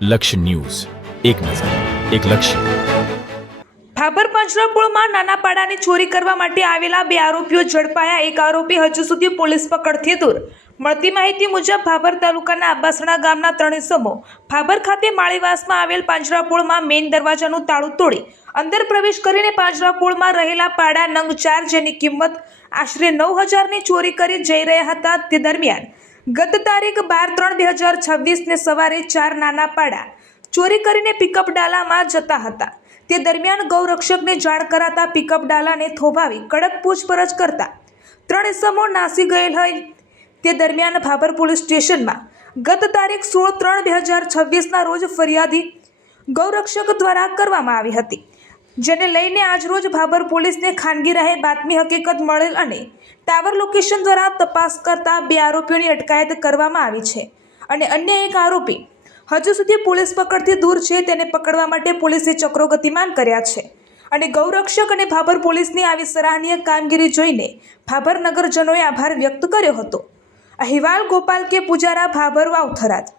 લક્ષ્ય ન્યૂઝ, એક નજર, એક લક્ષ્ય. ભાભર પાંજરાપોળમાં નાના પાડાની ચોરી કરવા માટે આવેલા 2 આરોપીઓ ઝડપાયા. એક આરોપી હજુ સુધી પોલીસ પકડથી દૂર. મળતી માહિતી મુજબ ભાભર તાલુકાના આંબાસણા ગામના 3 ઇસમો ભાભર ખાતે માળીવાસમાં આવેલ પાંજરાપોળમાં મેઇન દરવાજાનું તાળું તોડી અંદર પ્રવેશ કરીને પાંજરાપોળમાં રહેલા પાડા નંગ 4 જેની કિંમત આશરે 9,000ની ચોરી કરી જઈ રહ્યા હતા. તે દરમિયાન ગત તારીખ 12/3/2026 ને સવારે 4 નાના પાડા ચોરી કરીને પિકઅપ ડાલામાં જતા હતા. તે દરમિયાન ગૌરક્ષકને જાણ કરાતા પિકઅપ ડાલાને થોભાવી કડક પૂછપરછ કરતા 3 ઇસમો નાસી ગયેલ હોય. તે દરમિયાન ભાભર પોલીસ સ્ટેશનમાં ગત તારીખ 16/3/2026ના રોજ ફરિયાદી ગૌરક્ષક દ્વારા કરવામાં આવી હતી, જેને લઈને આજરોજ ભાભર પોલીસને ખાનગી રાહે બાતમી હકીકત મળેલ અને ટાવર લોકેશન દ્વારા તપાસ કરતા 2 આરોપીઓની અટકાયત કરવામાં આવી છે અને અન્ય એક આરોપી હજુ સુધી પોલીસ પકડથી દૂર છે. તેને પકડવા માટે પોલીસે ચક્રો ગતિમાન કર્યા છે અને ગૌરક્ષક અને ભાભર પોલીસની આવી સરાહનીય કામગીરી જોઈને ભાભર નગરજનોએ આભાર વ્યક્ત કર્યો હતો. અહેવાલ ગોપાલ કે પૂજારા, ભાભર વાવ થરાદ.